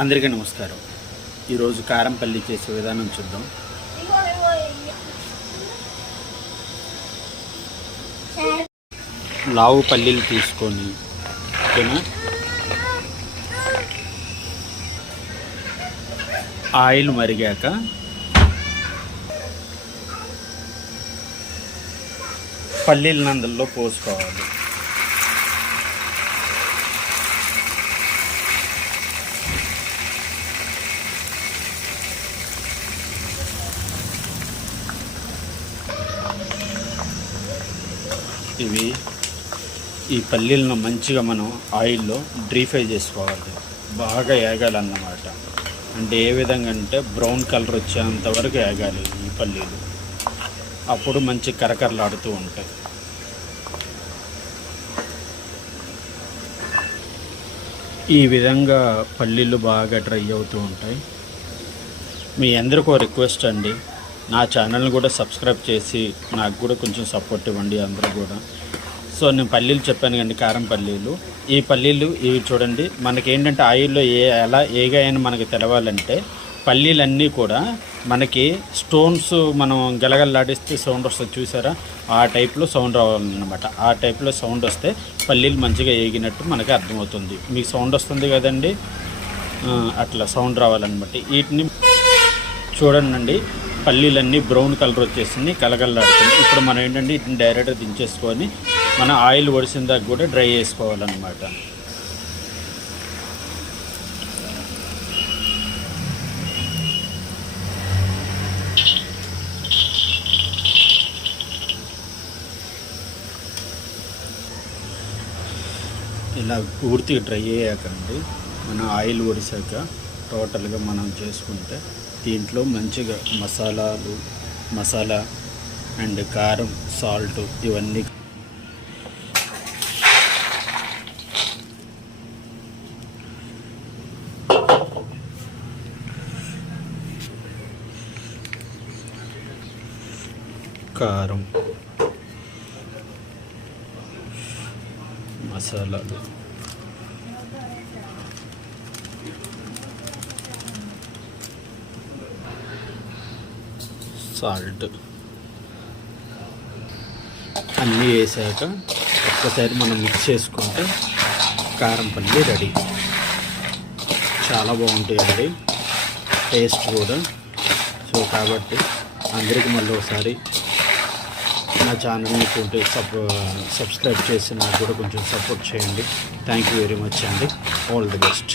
అందరికీ నమస్కారం. ఈరోజు కారం పల్లి చేసే విధానం చూద్దాం. లావు పల్లీలు తీసుకొని ఓకేనా, ఆయిల్ మరిగాక పల్లీలను అందులో పోసుకోవాలి. ఈ పల్లీలను మంచిగా మనం ఆయిల్లో డ్రీ ఫ్రై చేసుకోవాలి. బాగా ఏగాలన్నమాట. అంటే ఏ విధంగా అంటే బ్రౌన్ కలర్ వచ్చేంత వరకు ఏగాలి ఈ పల్లీలు. అప్పుడు మంచి కరకరలాడుతూ ఉంటాయి. ఈ విధంగా పల్లీలు బాగా డ్రై అవుతూ ఉంటాయి. మీ అందరికీ రిక్వెస్ట్ అండి, నా ఛానల్ని కూడా సబ్స్క్రైబ్ చేసి నాకు కూడా కొంచెం సపోర్ట్ ఇవ్వండి అందరూ కూడా. సో నేను పల్లీలు చెప్పాను కండి, కారం పల్లీలు. ఈ పల్లీలు ఇవి చూడండి, మనకేంటంటే ఆయిల్లో ఎలా ఏగాయని మనకి తెలవాలంటే పల్లీలన్నీ కూడా మనకి స్టోన్స్ మనం గలగల్లాడిస్తే సౌండ్ వస్తుంది చూసారా, ఆ టైప్లో సౌండ్ రావాలన్నమాట. ఆ టైప్లో సౌండ్ వస్తే పల్లీలు మంచిగా ఏగినట్టు మనకి అర్థమవుతుంది. మీకు సౌండ్ వస్తుంది కదండి, అట్లా సౌండ్ రావాలన్నమాట. వీటిని చూడండి, పల్లీలన్నీ బ్రౌన్ కలర్ వచ్చేసింది, కలగల్లాడుతుంది. ఇప్పుడు మనం ఏంటంటే వీటిని డైరెక్ట్గా దించేసుకొని మనం ఆయిల్ ఒడిసిన దాకా కూడా డ్రై చేసుకోవాలన్నమాట. ఇలా పూర్తిగా డ్రై అయ్యాకండి మనం ఆయిల్ ఒడిసాక టోటల్గా మనం చేసుకుంటే దీంట్లో మంచిగా మసాలా అండ్ కారం, సాల్ట్ ఇవన్నీ కారం, మసాలాలు, సాల్ట్ అన్నీ వేసాక ఒక్కసారి మనం మిక్స్ చేసుకుంటే కారం పల్లి రెడీ. చాలా బాగుంటాయండి టేస్ట్ కూడా. సో కాబట్టి అందరికీ మళ్ళీ ఒకసారి నా ఛానల్ని సబ్స్క్రైబ్ చేసి నాకు కూడా కొంచెం సపోర్ట్ చేయండి. థ్యాంక్ యూ వెరీ మచ్ అండి. All the best.